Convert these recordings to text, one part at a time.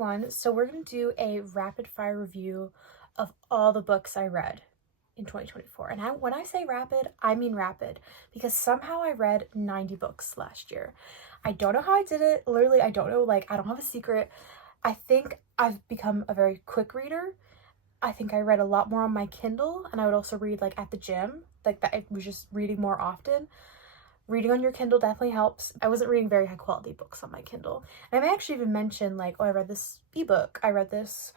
everyone. So we're going to do a rapid fire review of all the books I read in 2024. And when I say rapid, I mean rapid, because somehow I read 90 books last year. I don't know how I did it. Literally, I don't know. Like, I don't have a secret. I think I've become a very quick reader. I think I read a lot more on my Kindle, and I would also read like at the gym. Like that, I was just reading more often. Reading on your Kindle definitely helps. I wasn't reading very high quality books on my Kindle. And I may actually even mention like, oh, I read this ebook, I read this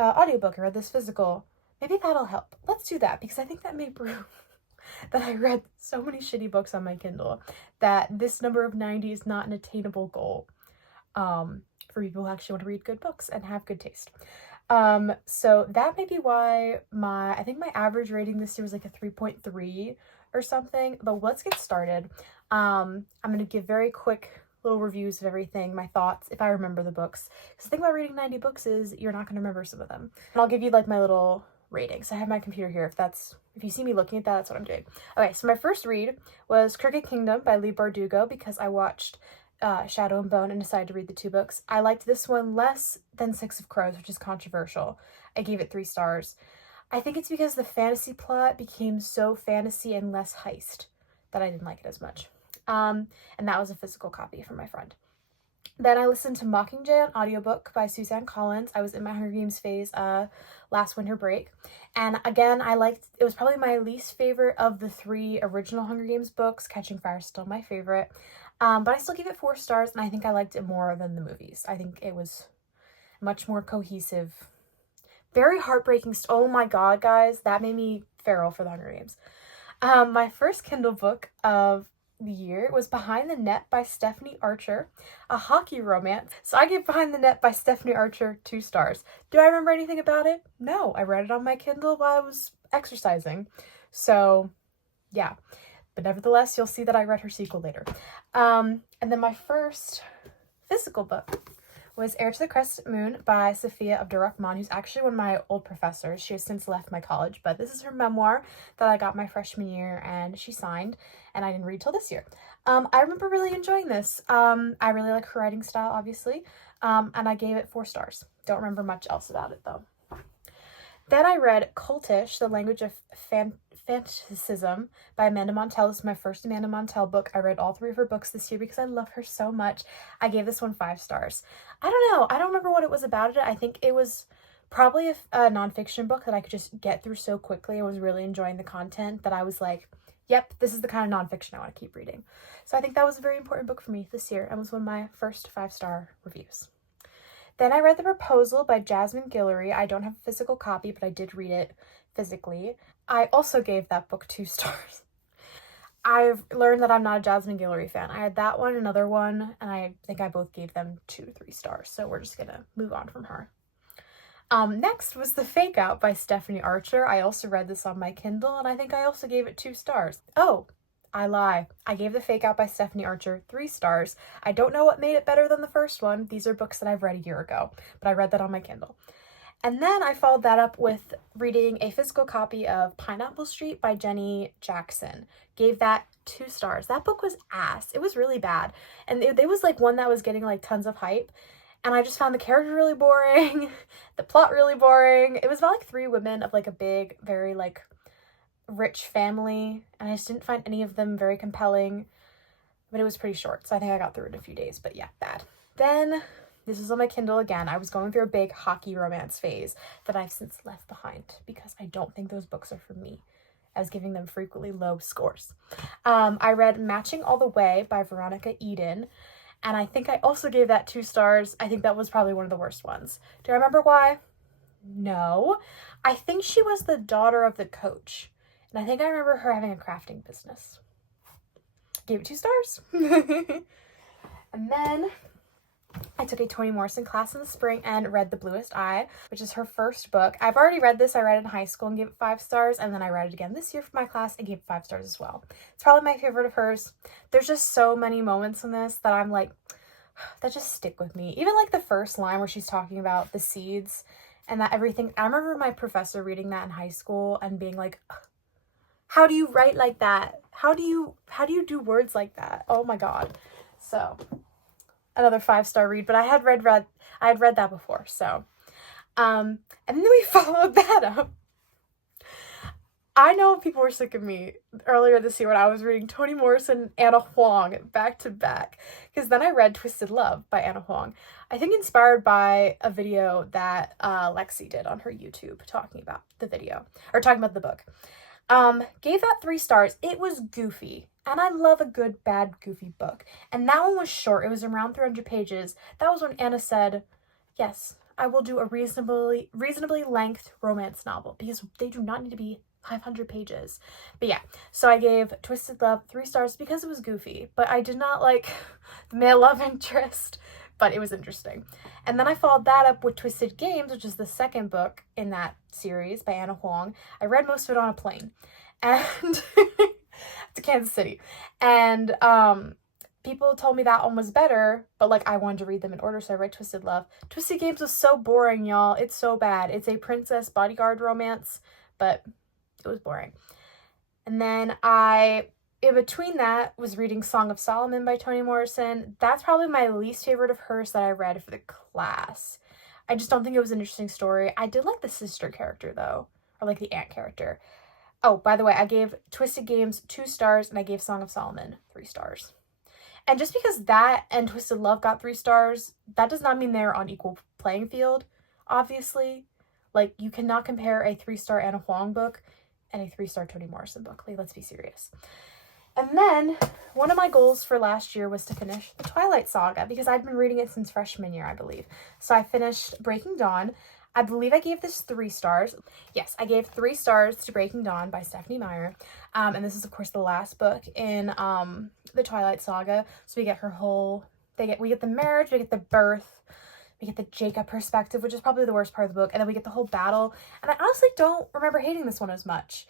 audiobook, I read this physical. Maybe that'll help. Let's do that, because I think that may prove that I read so many shitty books on my Kindle that this number of 90 is not an attainable goal for people who actually want to read good books and have good taste. So that may be why I think my average rating this year was like a 3.3 or something, but let's get started. I'm going to give very quick little reviews of everything, my thoughts, if I remember the books. Because the thing about reading 90 books is you're not going to remember some of them. And I'll give you like my little ratings. I have my computer here. If you see me looking at that, that's what I'm doing. Okay, so my first read was Crooked Kingdom by Leigh Bardugo, because I watched Shadow and Bone and decided to read the two books. I liked this one less than Six of Crows, which is controversial. I gave it 3 stars. I think it's because the fantasy plot became so fantasy and less heist that I didn't like it as much. And that was a physical copy from my friend. Then I listened to Mockingjay on audiobook by Suzanne Collins. I was in my Hunger Games phase last winter break. And again, it was probably my least favorite of the 3 original Hunger Games books. Catching Fire is still my favorite. But I still give it 4 stars, and I think I liked it more than the movies. I think it was much more cohesive. Very heartbreaking. Oh my god, guys, that made me feral for the Hunger Games. My first Kindle book of the year was Behind the Net by Stephanie Archer, a hockey romance. So I gave Behind the Net by Stephanie Archer 2 stars. Do I remember anything about it? No, I read it on my Kindle while I was exercising. So, yeah. But nevertheless, you'll see that I read her sequel later. And then my first physical book was Heir to the Crescent Moon by Sophia Abdurrahman, who's actually one of my old professors. She has since left my college, but this is her memoir that I got my freshman year, and she signed, and I didn't read till this year. I remember really enjoying this. I really like her writing style, obviously, and I gave it 4 stars. Don't remember much else about it, though. Then I read Cultish, The Language of Fantasism by Amanda Montell. This is my first Amanda Montell book. I read all 3 of her books this year because I love her so much. I gave this one 5 stars. I don't know. I don't remember what it was about it. I think it was probably a nonfiction book that I could just get through so quickly. I was really enjoying the content that I was like, yep, this is the kind of nonfiction I want to keep reading. So I think that was a very important book for me this year and was one of my first 5-star reviews. Then I read The Proposal by Jasmine Guillory. I don't have a physical copy, but I did read it physically. I also gave that book 2 stars. I've learned that I'm not a Jasmine Guillory fan. I had that one, another one, and I think I both gave them 2-3 stars. So we're just gonna move on from her. Next was The Fake Out by Stephanie Archer. I also read this on my Kindle, and I think I also gave it 2 stars. Oh, I lie. I gave The Fake Out by Stephanie Archer 3 stars. I don't know what made it better than the first one. These are books that I've read a year ago, but I read that on my Kindle. And then I followed that up with reading a physical copy of Pineapple Street by Jenny Jackson. Gave that 2 stars. That book was ass. It was really bad. And it was like one that was getting like tons of hype. And I just found the character really boring, the plot really boring. It was about like 3 women of like a big, very like rich family, and I just didn't find any of them very compelling, but it was pretty short, so I think I got through it in a few days, but yeah, bad. Then, this is on my Kindle again. I was going through a big hockey romance phase that I've since left behind because I don't think those books are for me. I was giving them frequently low scores. I read Matching All the Way by Veronica Eden, and I think I also gave that 2 stars. I think that was probably one of the worst ones. Do I remember why? No. I think she was the daughter of the coach. And I think I remember her having a crafting business. Gave it 2 stars. And then I took a Toni Morrison class in the spring and read The Bluest Eye, which is her first book. I've already read this. I read it in high school and gave it 5 stars. And then I read it again this year for my class and gave it 5 stars as well. It's probably my favorite of hers. There's just so many moments in this that I'm like, that just stick with me. Even like the first line where she's talking about the seeds and that everything. I remember my professor reading that in high school and being like, how do you write like that? How do you do words like that? Oh my god. So another 5-star read, but I had read that before, so. And then we followed that up. I know people were sick of me earlier this year when I was reading Toni Morrison and Anna Huang back to back, because then I read Twisted Love by Anna Huang. I think inspired by a video that Lexi did on her YouTube talking about the video, or talking about the book. Gave that 3 stars. It was goofy, and I love a good, bad, goofy book. And that one was short. It was around 300 pages. That was when Anna said, yes, I will do a reasonably length romance novel, because they do not need to be 500 pages. But yeah, so I gave Twisted Love 3 stars because it was goofy, but I did not like the male love interest, but it was interesting. And then I followed that up with Twisted Games, which is the second book in that series by Anna Huang. I read most of it on a plane, and to Kansas City. And people told me that one was better, but like I wanted to read them in order, so I read Twisted Love. Twisted Games was so boring, y'all. It's so bad. It's a princess bodyguard romance, but it was boring. And then in between that, was reading Song of Solomon by Toni Morrison. That's probably my least favorite of hers that I read for the class. I just don't think it was an interesting story. I did like the sister character, though, or like the aunt character. Oh, by the way, I gave Twisted Games 2 stars, and I gave Song of Solomon 3 stars. And just because that and Twisted Love got 3 stars, that does not mean they're on equal playing field, obviously. Like, you cannot compare a 3-star Anna Huang book and a 3-star Toni Morrison book. Like, let's be serious. And then one of my goals for last year was to finish the Twilight Saga, because I'd been reading it since freshman year, I believe. So I finished Breaking Dawn. I believe I gave this 3 stars. Yes, I gave 3 stars to Breaking Dawn by Stephanie Meyer. And this is, of course, the last book in the Twilight Saga. So we get her whole, we get the marriage, we get the birth, we get the Jacob perspective, which is probably the worst part of the book, and then we get the whole battle. And I honestly don't remember hating this one as much.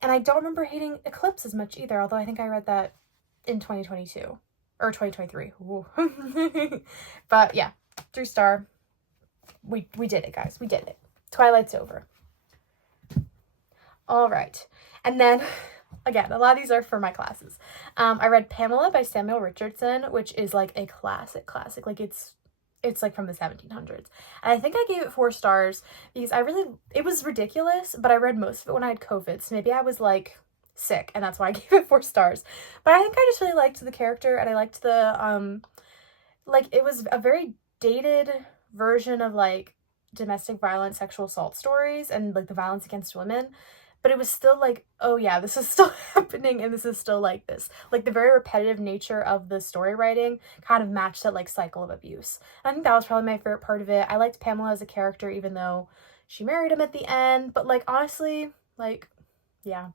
And I don't remember hating Eclipse as much either, although I think I read that in 2022. Or 2023. But yeah, 3-star. We did it, guys. We did it. Twilight's over. All right. And then, again, a lot of these are for my classes. I read Pamela by Samuel Richardson, which is like a classic. Like it's like from the 1700s. And I think I gave it 4 stars because it was ridiculous, but I read most of it when I had COVID. So maybe I was like sick, and that's why I gave it 4 stars. But I think I just really liked the character, and I liked the, like, it was a very dated version of like domestic violence, sexual assault stories, and like the violence against women. But it was still like, oh yeah, this is still happening, and this is still like this. Like the very repetitive nature of the story writing kind of matched that like cycle of abuse. And I think that was probably my favorite part of it. I liked Pamela as a character, even though she married him at the end. But like, honestly, like, yeah.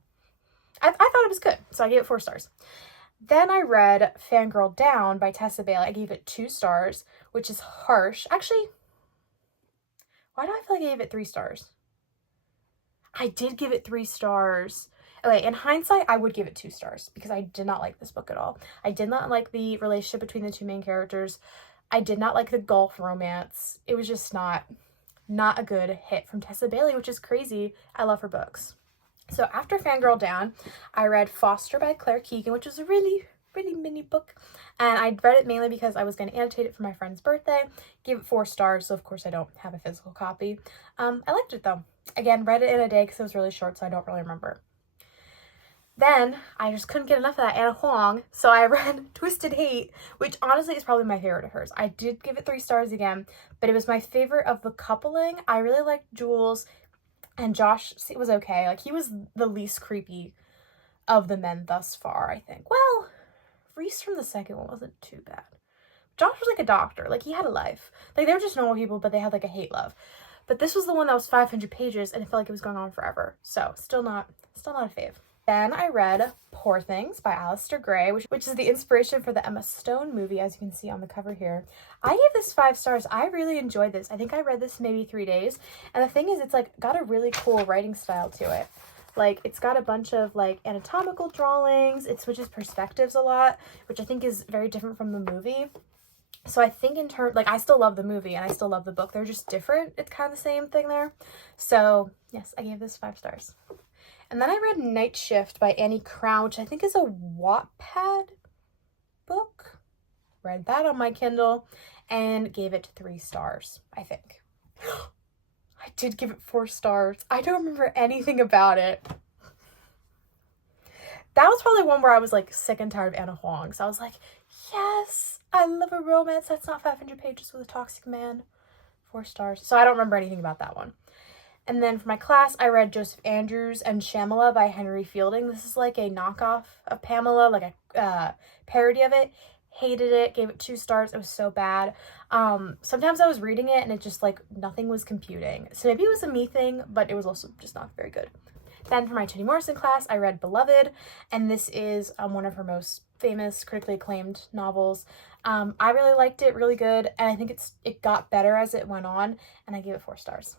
I thought it was good, so I gave it 4 stars. Then I read Fangirl Down by Tessa Bailey. I gave it 2 stars, which is harsh. Actually, why do I feel like I gave it 3 stars? I did give it 3 stars. Okay, in hindsight, I would give it 2 stars because I did not like this book at all. I did not like the relationship between the 2 main characters. I did not like the golf romance. It was just not a good hit from Tessa Bailey, which is crazy. I love her books. So after Fangirl Down, I read Foster by Claire Keegan, which was a really mini book. And I read it mainly because I was going to annotate it for my friend's birthday. Gave it 4 stars, so of course I don't have a physical copy. I liked it though. Again, read it in a day because it was really short, so I don't really remember. Then I just couldn't get enough of that Anna Huang, so I read Twisted Hate, which honestly is probably my favorite of hers. I did give it 3 stars again, but it was my favorite of the coupling. I really liked Jules, and Josh was okay. Like, he was the least creepy of the men thus far, I think. Well, Reese from the second one wasn't too bad. Josh was like a doctor. Like, he had a life. Like, they were just normal people, but they had like a hate love. But this was the one that was 500 pages, and it felt like it was going on forever. So, still not a fave. Then I read Poor Things by Alistair Gray, which is the inspiration for the Emma Stone movie, as you can see on the cover here. I gave this 5 stars. I really enjoyed this. I think I read this maybe 3 days. And the thing is, it's like got a really cool writing style to it. Like, it's got a bunch of like anatomical drawings. It switches perspectives a lot, which I think is very different from the movie. So I think in terms, like, I still love the movie and I still love the book. They're just different. It's kind of the same thing there. So yes, I gave this 5 stars. And then I read Night Shift by Annie Crown, which I think is a Wattpad book. read that on my Kindle and gave it 3 stars, I think. I did give it 4 stars. I don't remember anything about it. That was probably one where I was like sick and tired of Anna Huang. So I was like, yes, I love a romance that's not 500 pages with a toxic man. 4 stars. So I don't remember anything about that one. And then for my class, I read Joseph Andrews and Shamala by Henry Fielding. This is like a knockoff of Pamela, like a parody of it. Hated it, gave it 2 stars. It was so bad. Sometimes I was reading it and it just like nothing was computing. So maybe it was a me thing, but it was also just not very good. Then for my Toni Morrison class, I read Beloved, and this is one of her most famous, critically acclaimed novels. I really liked it, really good, and I think it got better as it went on, and I gave it 4 stars.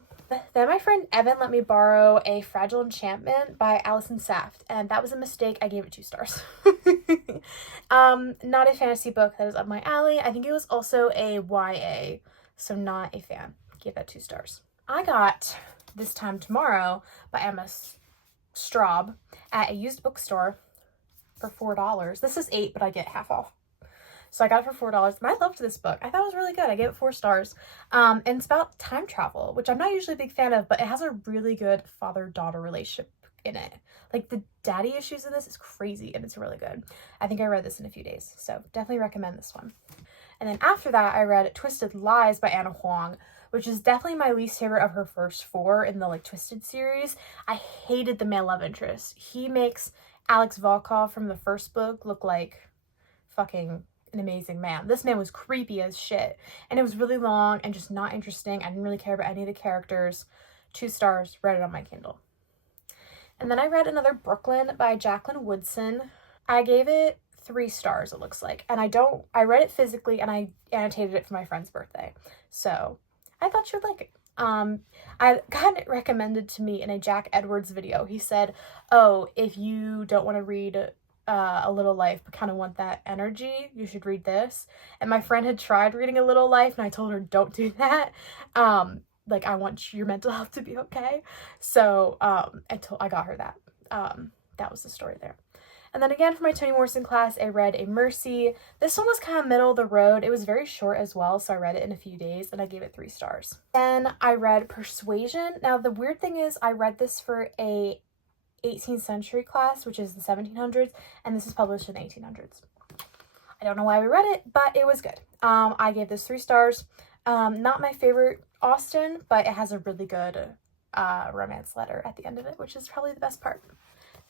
Then my friend Evan let me borrow A Fragile Enchantment by Alison Saft, and that was a mistake. I gave it 2 stars. Not a fantasy book that is up my alley. I think it was also a YA, so not a fan. Gave that 2 stars. I got This Time Tomorrow by Emma Straub at a used bookstore for $4. This is $8, but I get half off. So I got it for $4, and I loved this book. I thought it was really good. I gave it 4 stars. And it's about time travel, which I'm not usually a big fan of, but it has a really good father-daughter relationship in it. Like, the daddy issues in this is crazy, and it's really good. I think I read this in a few days, so definitely recommend this one. And then after that, I read Twisted Lies by Anna Huang, which is definitely my least favorite of her first 4 in the like Twisted series. I hated the male love interest. He makes Alex Volkov from the first book look like fucking an amazing man. This man was creepy as shit, and it was really long and just not interesting. I didn't really care about any of the characters. 2 stars, read it on my Kindle. And then I read another Brooklyn by Jacqueline Woodson. I gave it 3 stars, it looks like, and I read it physically and I annotated it for my friend's birthday, so I thought she would like it. I got it recommended to me in a Jack Edwards video. He said, oh, if you don't want to read A Little Life but kind of want that energy, you should read this. And my friend had tried reading A Little Life and I told her, don't do that. Like, I want your mental health to be okay. So I got her that. That was the story there. And then again for my Toni Morrison class, I read A Mercy. This one was kind of middle of the road. It was very short as well, so I read it in a few days and I gave it 3 stars. Then I read Persuasion. Now the weird thing is I read this for a 18th century class, which is the 1700s, and this is published in the 1800s. I don't know why we read it, but it was good. I gave this 3 stars. Not my favorite Austen, but it has a really good romance letter at the end of it, which is probably the best part.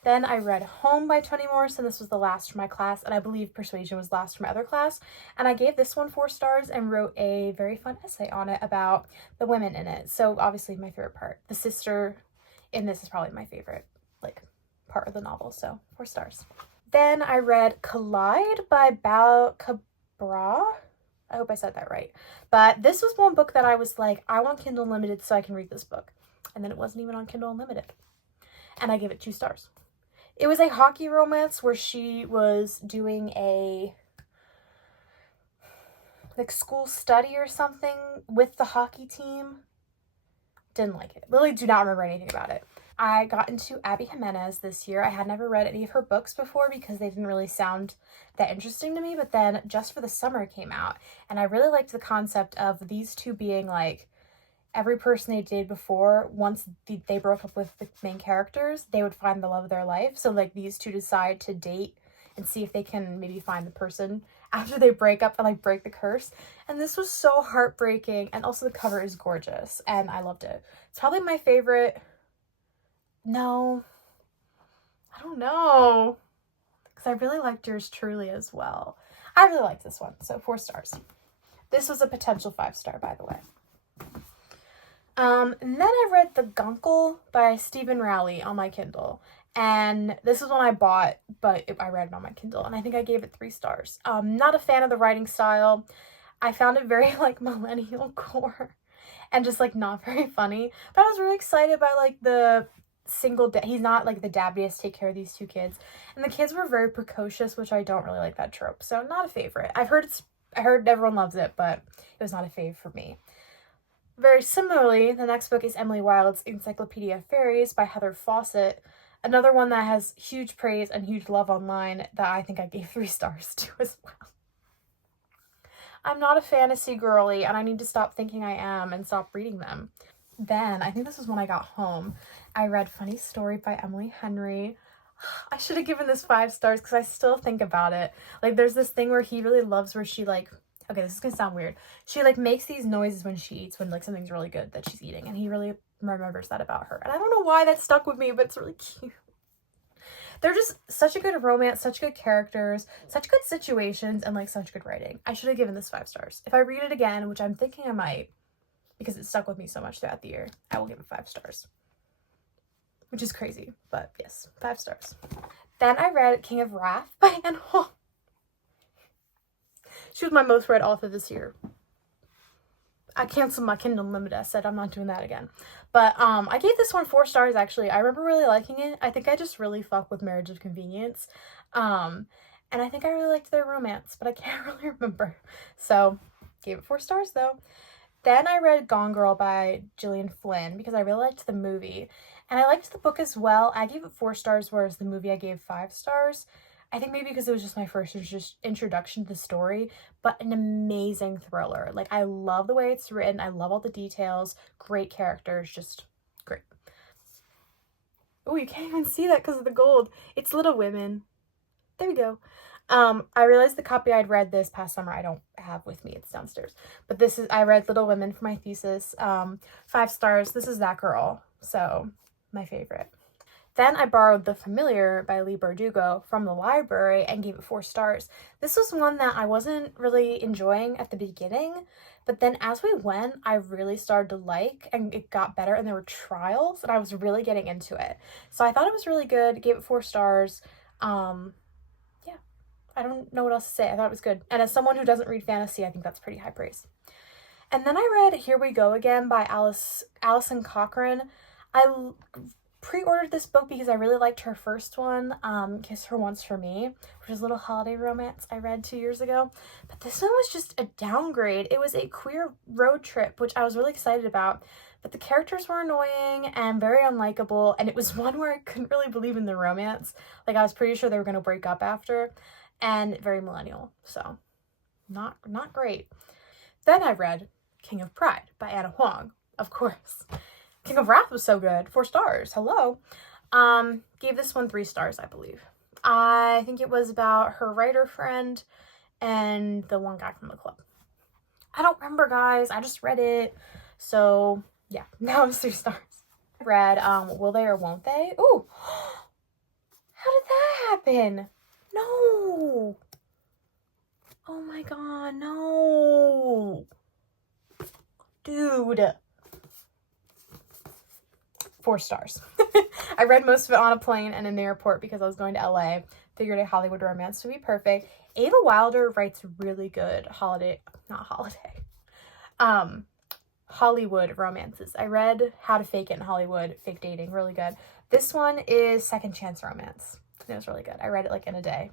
Then I read Home by Toni Morrison. This was the last for my class, and I believe Persuasion was last for my other class. And I gave this one 4 stars and wrote a very fun essay on it about the women in it. So obviously my favorite part. The sister in this is probably my favorite like part of the novel, so 4 stars. Then I read Collide by Bao Cabra. I hope I said that right. But this was one book that I was like, I want Kindle Unlimited so I can read this book. And then it wasn't even on Kindle Unlimited. And I gave it 2 stars. It was a hockey romance where she was doing a like school study or something with the hockey team. Didn't like it. Literally do not remember anything about it. I got into Abby Jimenez this year. I had never read any of her books before because they didn't really sound that interesting to me, but then Just for the Summer came out, and I really liked the concept of these two being like every person they dated before, once they broke up with the main characters, they would find the love of their life. So like these two decide to date and see if they can maybe find the person after they break up and like break the curse. And this was so heartbreaking, and also the cover is gorgeous and I loved it. It's probably my favorite. No, I don't know, because I really liked Yours Truly as well. I really liked this one, so 4 stars. This was a potential 5-star, by the way. And then I read The Guncle by Stephen Rowley on my Kindle. And this is one I bought, but I read it on my Kindle, and I think I gave it 3 stars. Not a fan of the writing style. I found it very like millennial core and just like not very funny. But I was really excited by like the single dad. He's not like the dad, but he has to take care of these 2 kids. And the kids were very precocious, which I don't really like that trope. So not a favorite. I heard everyone loves it, but it was not a fave for me. Very similarly, the next book is Emily Wilde's Encyclopedia of Fairies by Heather Fawcett. Another one that has huge praise and huge love online that I think I gave 3 stars to as well. I'm not a fantasy girly, and I need to stop thinking I am and stop reading them. Then, I think this was when I got home, I read Funny Story by Emily Henry. I should have given this 5 stars because I still think about it. Like, there's this thing where he really loves where she, like, okay, this is gonna sound weird. She, like, makes these noises when she eats, when, like, something's really good that she's eating, and he really remembers that about her. And I don't know why that stuck with me, but it's really cute. They're just such a good romance, such good characters, such good situations, and, like, such good writing. I should have given this 5 stars. If I read it again, which I'm thinking I might, because it stuck with me so much throughout the year, I will give it 5 stars. Which is crazy, but yes, 5 stars. Then I read King of Wrath by Anne Hall. She was my most read author this year. I canceled my Kindle Unlimited. I said I'm not doing that again. But I gave this one 4 stars, actually. I remember really liking it. I think I just really fuck with Marriage of Convenience. And I think I really liked their romance, but I can't really remember. So, gave it 4 stars, though. Then I read Gone Girl by Gillian Flynn because I really liked the movie. And I liked the book as well. I gave it 4 stars, whereas the movie I gave 5 stars. I think maybe because it was just my first introduction to the story, but an amazing thriller. Like, I love the way it's written. I love all the details. Great characters. Just great. Oh, you can't even see that because of the gold. It's Little Women. There we go. I realized the copy I'd read this past summer I don't have with me. It's downstairs. But I read Little Women for my thesis. 5 stars. This is that girl. So, my favorite. Then I borrowed The Familiar by Leigh Bardugo from the library and gave it 4 stars. This was one that I wasn't really enjoying at the beginning, but then as we went, I really started to like, and it got better, and there were trials, and I was really getting into it. So I thought it was really good, gave it 4 stars. Yeah, I don't know what else to say. I thought it was good. And as someone who doesn't read fantasy, I think that's pretty high praise. And then I read Here We Go Again by Alison Cochrane. I pre-ordered this book because I really liked her first one, Kiss Her Once for Me, which is a little holiday romance I read 2 years ago. But this one was just a downgrade. It was a queer road trip, which I was really excited about, but the characters were annoying and very unlikable, and it was one where I couldn't really believe in the romance. Like, I was pretty sure they were going to break up after, and very millennial, so not great. Then I read King of Pride by Anna Huang, of course. King of Wrath was so good. 4 stars. Hello. Gave this one 3 stars, I believe. I think it was about her writer friend and the one guy from the club. I don't remember, guys. I just read it. So, yeah. That was 3 stars. I read Will They or Won't They? Ooh. How did that happen? No. Oh my god, no. Dude. 4 stars. I read most of it on a plane and in the airport because I was going to LA. Figured a Hollywood romance would be perfect. Ava Wilder writes really good Hollywood romances. I read How to Fake It in Hollywood, Fake Dating, really good. This one is Second Chance Romance. It was really good. I read it like in a day,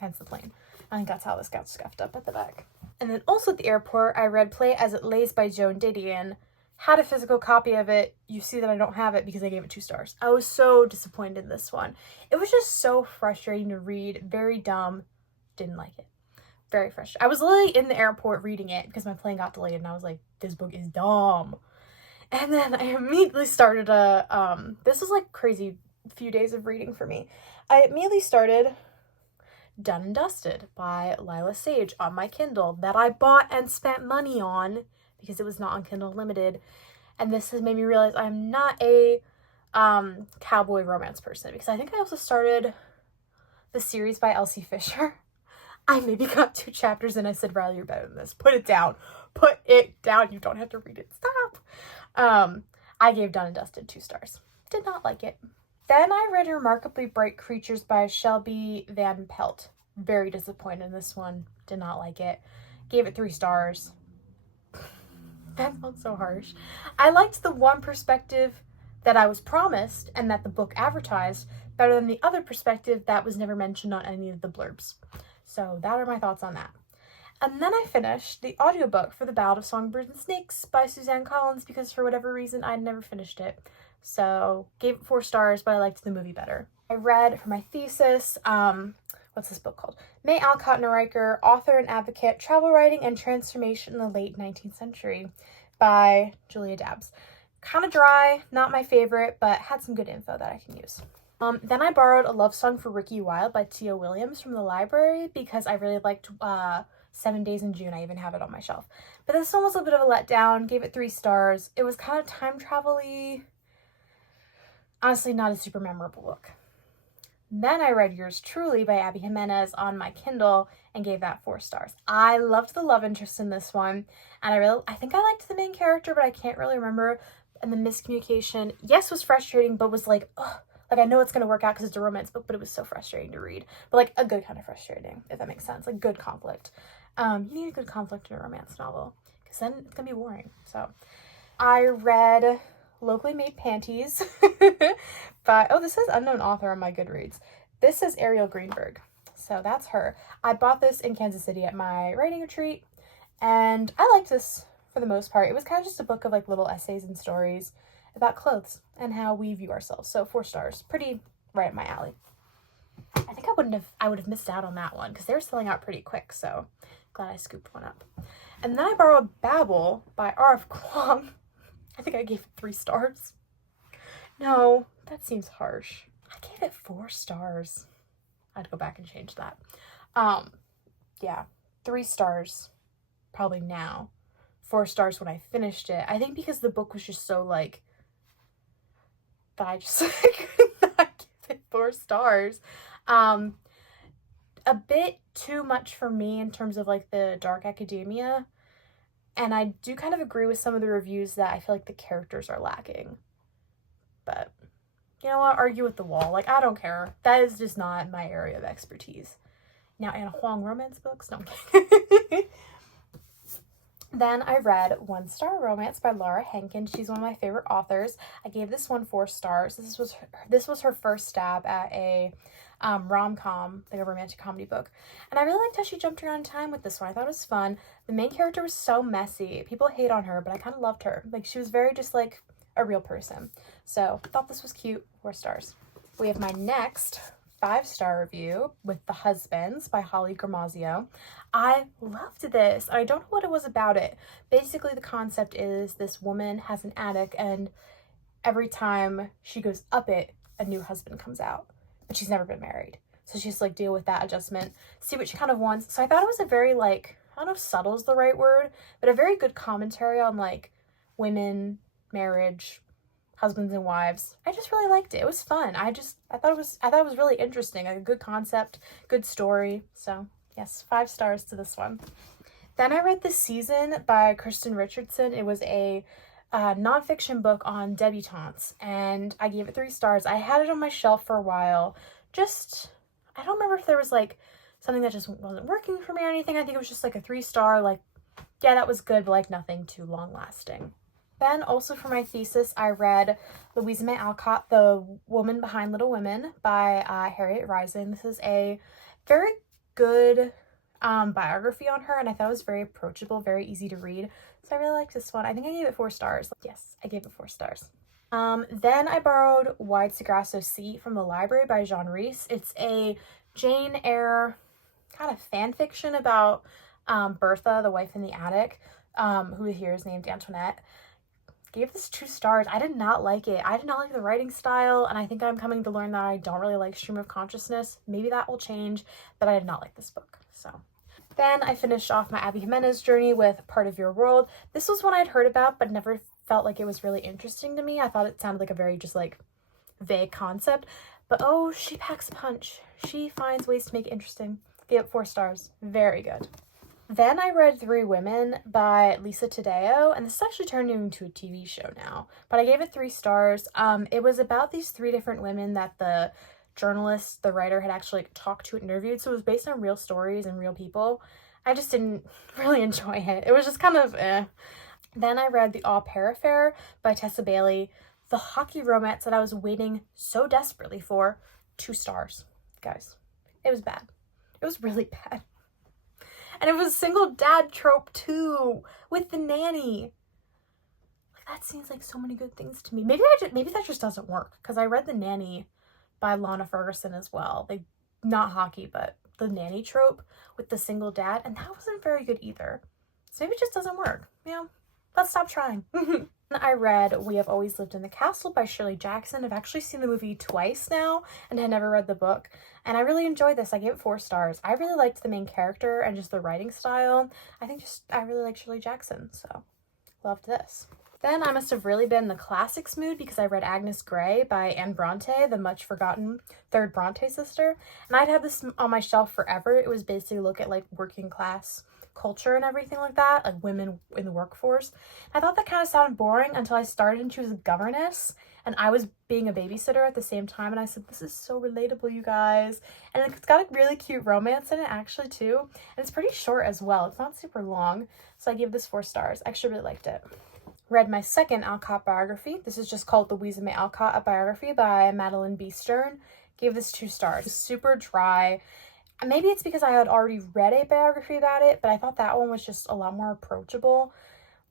hence the plane. I think that's how this got scuffed up at the back. And then also at the airport, I read Play As It Lays by Joan Didion. Had a physical copy of it. You see that I don't have it because I gave it 2 stars. I was so disappointed in this one. It was just so frustrating to read. Very dumb. Didn't like it. Very frustrating. I was literally in the airport reading it because my plane got delayed and I was like, this book is dumb. And then I immediately started this was like crazy few days of reading for me. I immediately started Done and Dusted by Lila Sage on my Kindle that I bought and spent money on because it was not on Kindle Unlimited. And this has made me realize I'm not a cowboy romance person, because I think I also started the series by Elsie Fisher. I maybe got 2 chapters and I said, Riley, you're better than this. Put it down. Put it down. You don't have to read it. Stop. I gave Done and Dusted 2 stars. Did not like it. Then I read Remarkably Bright Creatures by Shelby Van Pelt. Very disappointed in this one. Did not like it. Gave it 3 stars. That sounds so harsh. I liked the one perspective that I was promised and that the book advertised better than the other perspective that was never mentioned on any of the blurbs. So that are my thoughts on that. And then I finished the audiobook for The Ballad of Songbirds and Snakes by Suzanne Collins because for whatever reason I'd never finished it. So gave it 4 stars, but I liked the movie better. I read for my thesis, what's this book called? May Alcott Neuricher, author and advocate, travel writing and transformation in the late 19th century by Julia Dabbs. Kind of dry, not my favorite, but had some good info that I can use. Then I borrowed A Love Song for Ricky Wilde by Tia Williams from the library because I really liked 7 Days in June. I even have it on my shelf. But this one was a bit of a letdown. Gave it 3 stars. It was kind of time travel-y. Honestly, not a super memorable book. Then I read Yours Truly by Abby Jimenez on my Kindle and gave that 4 stars. I loved the love interest in this one, and I think I liked the main character, but I can't really remember. And the miscommunication, yes, was frustrating, but was like, ugh. Like, I know it's going to work out because it's a romance book, but it was so frustrating to read. But, like, a good kind of frustrating, if that makes sense. Like, good conflict. You need a good conflict in a romance novel because then it's going to be boring. So, I read Locally Made Panties by, this says unknown author on my Goodreads. This is Ariel Greenberg. So, that's her. I bought this in Kansas City at my writing retreat, and I liked this for the most part. It was kind of just a book of, like, little essays and stories about clothes and how we view ourselves. So 4 stars, pretty right up my alley. I think I would have missed out on that one because they were selling out pretty quick. So glad I scooped one up. And then I borrowed Babel by R.F. Kuang. I think I gave it 3 stars. No, that seems harsh. I gave it 4 stars. I'd go back and change that. Yeah, 3 stars probably now. 4 stars when I finished it. I think because the book was just so like that I just could not give it 4 stars. A bit too much for me in terms of like the dark academia. And I do kind of agree with some of the reviews that I feel like the characters are lacking. But you know what? Argue with the wall. Like, I don't care. That is just not my area of expertise. Now, Anna Huang romance books? No, I'm kidding. Then I read One Star Romance by Laura Henkin. She's one of my favorite authors. I gave this one 4 stars. This was her first stab at a rom-com, like a romantic comedy book. And I really liked how she jumped around in time with this one. I thought it was fun. The main character was so messy. People hate on her, but I kind of loved her. Like, she was very just like a real person. So I thought this was cute. 4 stars. We have my next 5-star review with The Husbands by Holly Gramazio. I loved this. I don't know what it was about it. Basically, the concept is this woman has an attic, and every time she goes up it, a new husband comes out. But she's never been married. So she has to like deal with that adjustment, see what she kind of wants. So I thought it was a very like, I don't know if subtle is the right word, but a very good commentary on like women, marriage, husbands and wives. I just really liked it. It was fun. I thought it was really interesting. Like a good concept, good story. So yes, 5 stars to this one. Then I read The Season by Kristen Richardson. It was a nonfiction book on debutantes, and I gave it 3 stars. I had it on my shelf for a while. I don't remember if there was like something that just wasn't working for me or anything. I think it was just like a 3-star, like, yeah, that was good, but like nothing too long lasting. Then also for my thesis, I read Louisa May Alcott, The Woman Behind Little Women by Harriet Rising. This is a very good biography on her, and I thought it was very approachable, very easy to read. So I really liked this one. I think I gave it 4 stars. Yes, I gave it 4 stars. Then I borrowed Wide Sagrasso Sea from the library by Jean Rhys. It's a Jane Eyre kind of fan fiction about Bertha, the wife in the attic, who here is named Antoinette. Gave this 2 stars. I did not like it. I did not like the writing style, and I think I'm coming to learn that I don't really like stream of consciousness. Maybe that will change, but I did not like this book. So then I finished off my Abby Jimenez journey with Part of Your World. This was one I'd heard about, but never felt like it was really interesting to me. I thought it sounded like a very just like vague concept, but oh, she packs a punch. She finds ways to make it interesting. Gave it 4 stars. Very good. Then I read 3 Women by Lisa Taddeo, and this is actually turned into a TV show now, but I gave it 3 stars. It was about these 3 different women that the journalist, the writer, had actually talked to and interviewed, so it was based on real stories and real people. I just didn't really enjoy it. It was just kind of eh. Then I read The Au Pair Affair by Tessa Bailey, the hockey romance that I was waiting so desperately for. 2 stars. Guys, it was bad. It was really bad. And it was a single dad trope too, with the nanny. Like, that seems like so many good things to me. Maybe that just doesn't work, because I read The Nanny by Lana Ferguson as well. Like, not hockey, but the nanny trope with the single dad, and that wasn't very good either. So maybe it just doesn't work, you know? Let's stop trying. I read We Have Always Lived in the Castle by Shirley Jackson. I've actually seen the movie twice now and had never read the book, and I really enjoyed this. I gave it 4 stars. I really liked the main character and just the writing style. I really like Shirley Jackson, so loved this. Then I must have really been in the classics mood because I read Agnes Grey by Anne Bronte, the much forgotten third Bronte sister, and I'd had this on my shelf forever. It was basically a look at like working class culture and everything like that, like women in the workforce. I thought that kind of sounded boring until I started and she was a governess and I was being a babysitter at the same time, and I said, this is so relatable, you guys. And it's got a really cute romance in it actually too, and it's pretty short as well. It's not super long, so I gave this 4 stars. I actually really liked it. Read my second Alcott biography. This is just called Louisa May Alcott, a biography by Madeline B. Stern. Gave this 2 stars. Super dry. Maybe it's because I had already read a biography about it, but I thought that one was just a lot more approachable,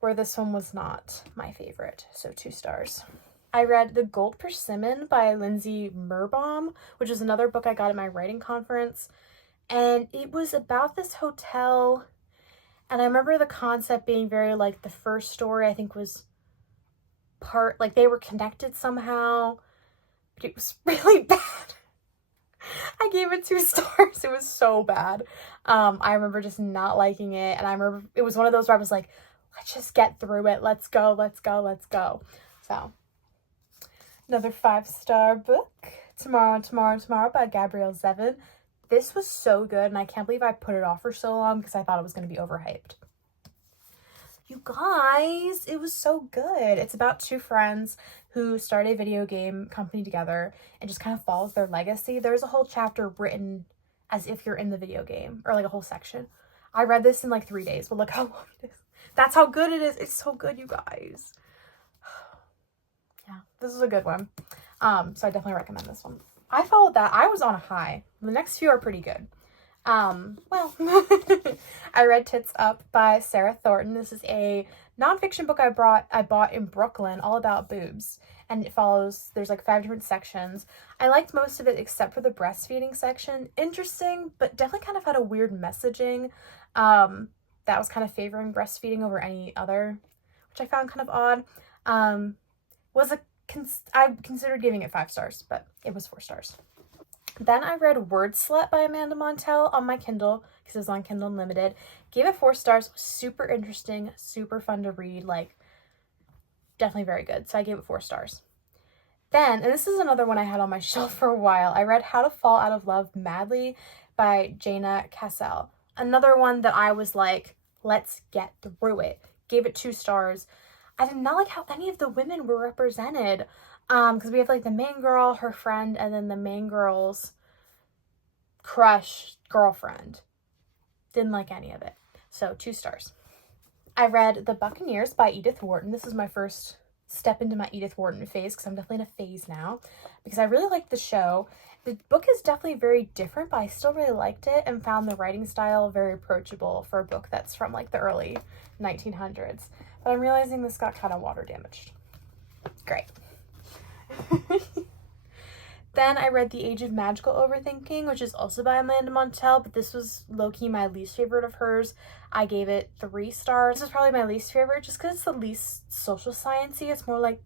where this one was not my favorite, so 2 stars. I read The Gold Persimmon by Lindsay Mirbaum, which is another book I got at my writing conference, and it was about this hotel, and I remember the concept being very like the first story I think was part, like they were connected somehow, but it was really bad. I gave it 2 stars. It was so bad. I remember just not liking it, and I remember it was one of those where I was like, let's just get through it. Let's go, let's go, let's go. So, another 5-star book, Tomorrow, Tomorrow, Tomorrow by Gabrielle Zevin. This was so good, and I can't believe I put it off for so long because I thought it was going to be overhyped. You guys, it was so good. It's about 2 friends who start a video game company together and just kind of follows their legacy. There's a whole chapter written as if you're in the video game, or like a whole section. I read this in like 3 days, but look how long it is. That's how good it is. It's so good, you guys. Yeah, this is a good one. So I definitely recommend this one. I followed that. I was on a high. The next few are pretty good. Well, I read Tits Up by Sarah Thornton. This is a nonfiction book I bought in Brooklyn, all about boobs, and it follows, there's like 5 different sections. I liked most of it except for the breastfeeding section. Interesting, but definitely kind of had a weird messaging, that was kind of favoring breastfeeding over any other, which I found kind of odd. I considered giving it 5 stars, but it was 4 stars. Then I read Word Slut by Amanda Montell on my Kindle, because it was on Kindle Unlimited. Gave it 4 stars. Super interesting, super fun to read, like, definitely very good. So I gave it 4 stars. Then, and this is another one I had on my shelf for a while, I read How to Fall Out of Love Madly by Jana Cassell. Another one that I was like, let's get through it. Gave it 2 stars. I did not like how any of the women were represented. Because we have like the main girl, her friend, and then the main girl's crush girlfriend. Didn't like any of it. So 2 stars. I read The Buccaneers by Edith Wharton. This is my first step into my Edith Wharton phase, because I'm definitely in a phase now, because I really liked the show. The book is definitely very different, but I still really liked it and found the writing style very approachable for a book that's from like the early 1900s. But I'm realizing this got kind of water damaged. Great. Then I read The Age of Magical Overthinking, which is also by Amanda Montell, but this was low-key my least favorite of hers. I gave it 3 stars. This is probably my least favorite just because it's the least social sciencey. It's more like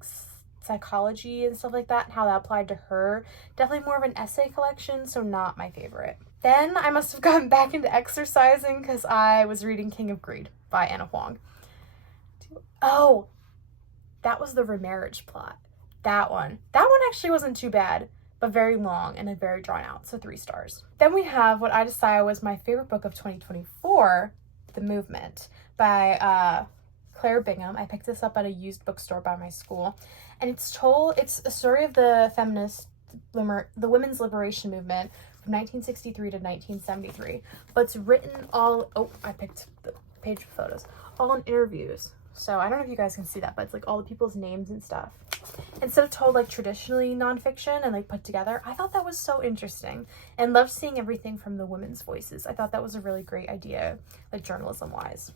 psychology and stuff like that, and how that applied to her. Definitely more of an essay collection, so not my favorite. Then I must have gotten back into exercising because I was reading King of Greed by Anna Huang. Oh, that was the remarriage plot. That one actually wasn't too bad, but very long and very drawn out, so 3 stars. Then we have what I decided was my favorite book of 2024, The Movement by Claire Bingham. I picked this up at a used bookstore by my school, and it's a story of the the women's liberation movement from 1963 to 1973, but it's written I picked the page with photos, all in interviews. So I don't know if you guys can see that, but it's like all the people's names and stuff. Instead of told like traditionally nonfiction and like put together, I thought that was so interesting, and loved seeing everything from the women's voices. I thought that was a really great idea, like journalism wise.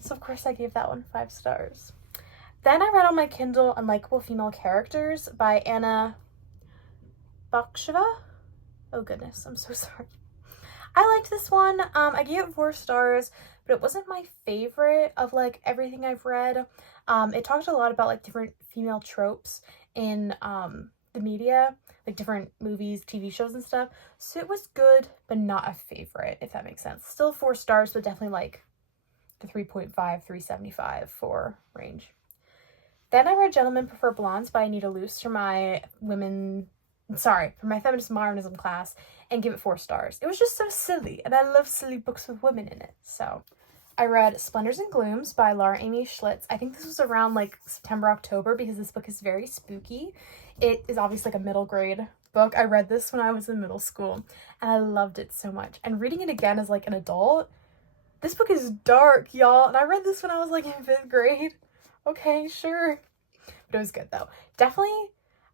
So of course I gave that one 5 stars. Then I read on my Kindle Unlikable Female Characters by Anna Baksheva. Oh goodness, I'm so sorry. I liked this one. I gave it 4 stars, but it wasn't my favorite of like everything I've read. It talked a lot about like different female tropes in the media, like different movies, TV shows and stuff. So it was good, but not a favorite, if that makes sense. Still 4 stars, but definitely like the 3.5, 3.75 for range. Then I read Gentlemen Prefer Blondes by Anita Luce for my feminist modernism class, and give it 4 stars. It was just so silly, and I love silly books with women in it. So I read Splendors and Glooms by Laura Amy Schlitz. I think this was around like September, October, because this book is very spooky. It is obviously like a middle grade book. I read this when I was in middle school, and I loved it so much. And reading it again as like an adult, this book is dark, y'all. And I read this when I was like in 5th grade. Okay, sure. But it was good though. Definitely,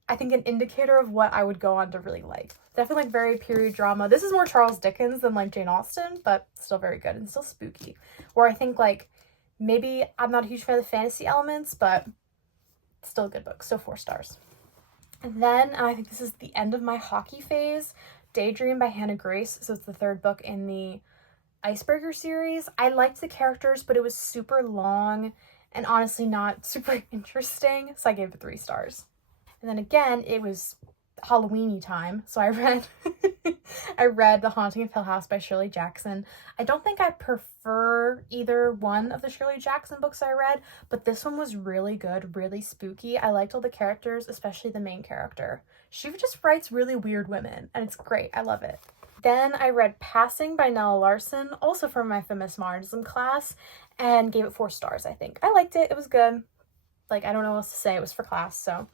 I think, an indicator of what I would go on to really like. Definitely like very period drama. This is more Charles Dickens than like Jane Austen, but still very good and still spooky. Where I think like maybe I'm not a huge fan of the fantasy elements, but still a good book. So 4 stars. And then, and I think this is the end of my hockey phase, Daydream by Hannah Grace. So it's the 3rd book in the Icebreaker series. I liked the characters, but it was super long and honestly not super interesting. So I gave it 3 stars. And then again, it was Halloween-y time, so I read The Haunting of Hill House by Shirley Jackson. I don't think I prefer either one of the Shirley Jackson books I read, but this one was really good, really spooky. I liked all the characters, especially the main character. She just writes really weird women, and it's great. I love it. Then I read Passing by Nella Larson, also from my feminist modernism class, and gave it 4 stars, I think. I liked it. It was good. Like, I don't know what else to say. It was for class, so.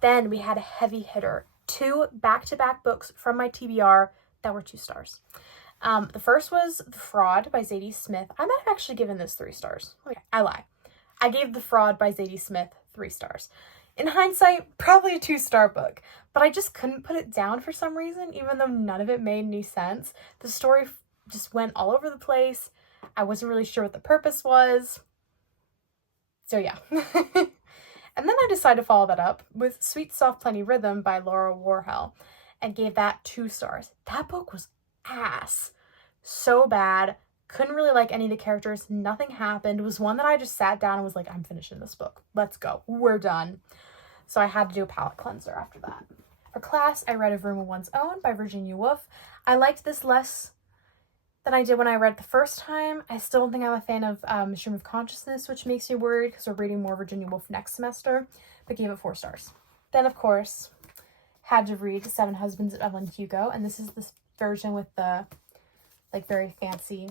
Then we had a heavy hitter. 2 back-to-back books from my TBR that were 2 stars. The first was The Fraud by Zadie Smith. I might have actually given this 3 stars. Okay, I lie. I gave The Fraud by Zadie Smith 3 stars. In hindsight, probably a 2-star book, but I just couldn't put it down for some reason, even though none of it made any sense. The story just went all over the place. I wasn't really sure what the purpose was. So yeah. And then I decided to follow that up with Sweet Soft Plenty Rhythm by Laura Warhol and gave that 2 stars. That book was ass. So bad. Couldn't really like any of the characters. Nothing happened. It was one that I just sat down and was like, I'm finishing this book. Let's go. We're done. So I had to do a palate cleanser after that. For class, I read A Room of One's Own by Virginia Woolf. I liked this less than I did when I read it the first time. I still don't think I'm a fan of Stream of Consciousness, which makes me worried because we're reading more Virginia Woolf next semester, but gave it 4 stars. Then, of course, had to read Seven Husbands of Evelyn Hugo, and this is this version with the very fancy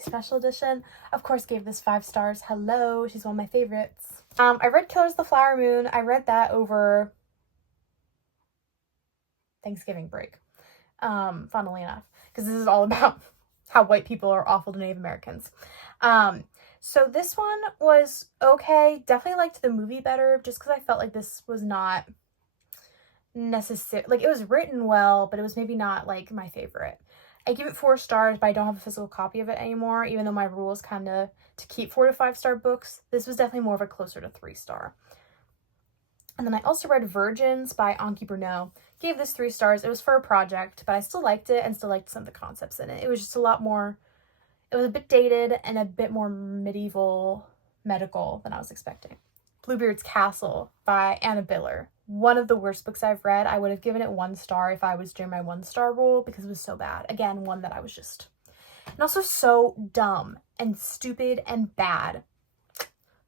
special edition. Of course, gave this 5 stars. Hello, she's one of my favorites. I read Killers of the Flower Moon. I read that over Thanksgiving break, funnily enough, because this is all about how white people are awful to Native Americans. So this one was okay. Definitely liked the movie better, just because I felt like this was not necessary. Like, it was written well, but it was maybe not like my favorite. I give it 4 stars, but I don't have a physical copy of it anymore, even though my rule is kind of to keep 4 to 5 star books. This was definitely more of a closer to 3 star. And then I also read Virgins by Anki Bruneau. Gave this 3 stars. It was for a project, but I still liked it and still liked some of the concepts in it. It was just a lot more, it was a bit dated and a bit more medieval medical than I was expecting. Bluebeard's Castle by Anna Biller. One of the worst books I've read. I would have given it 1 star if I was doing my 1-star rule because it was so bad. Again, one that I was just, and also so dumb and stupid and bad.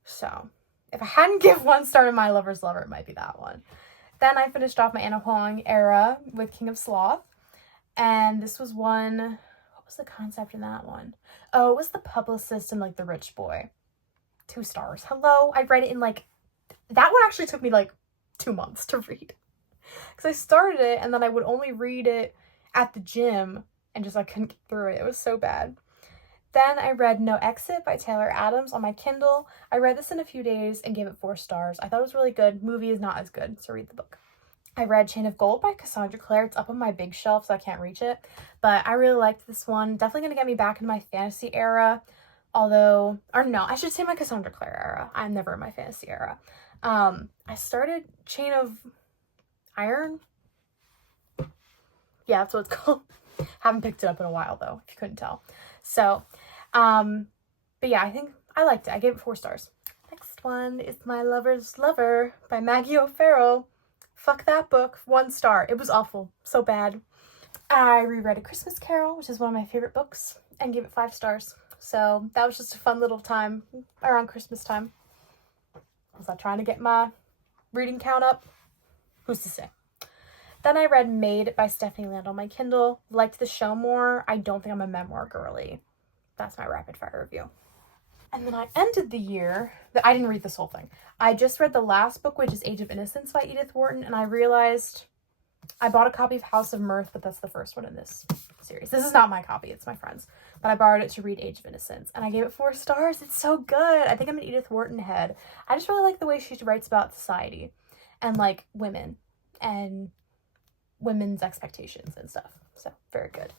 So if I hadn't given 1 star to My Lover's Lover, it might be that one. Then I finished off my Anna Huang era with King of Sloth. And this was one, what was the concept in that one? Oh, it was the publicist and like the rich boy. 2 stars. Hello. I read it in like, that one actually took me like 2 months to read. Because I started it and then I would only read it at the gym and just I couldn't get through it. It was so bad. Then I read No Exit by Taylor Adams on my Kindle. I read this in a few days and gave it 4 stars. I thought it was really good. Movie is not as good, so read the book. I read Chain of Gold by Cassandra Clare. It's up on my big shelf, so I can't reach it. But I really liked this one. Definitely going to get me back into my fantasy era. Although, or no, I should say my Cassandra Clare era. I'm never in my fantasy era. I started Chain of Iron. Yeah, that's what it's called. Haven't picked it up in a while though, if you couldn't tell. So, but yeah, I think I liked it. I gave it 4 stars. Next one is My Lover's Lover by Maggie O'Farrell. Fuck that book. 1 star. It was awful. So bad. I reread A Christmas Carol, which is one of my favorite books, and gave it 5 stars. So that was just a fun little time around Christmas time. Was I trying to get my reading count up? Who's to say? Then I read Made by Stephanie Land on my Kindle. Liked the show more. I don't think I'm a memoir girly. That's my rapid fire review. And then I ended the year, I didn't read this whole thing. I just read the last book, which is Age of Innocence by Edith Wharton, and I realized I bought a copy of House of Mirth, but that's the first one in this series. This is not my copy, it's my friend's. But I borrowed it to read Age of Innocence, and I gave it 4 stars. It's so good. I think I'm an Edith Wharton head. I just really like the way she writes about society and, like, women and women's expectations and stuff. So, very good.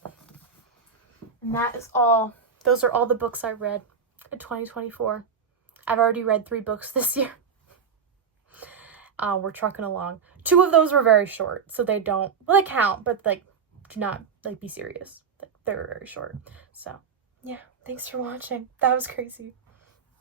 And that is all. Those are all the books I read in 2024. I've already read 3 books this year. We're trucking along. 2 of those were very short, so they don't, well, they count, but, like, do not, like, be serious. Like, they were very short. So, yeah, thanks for watching. That was crazy.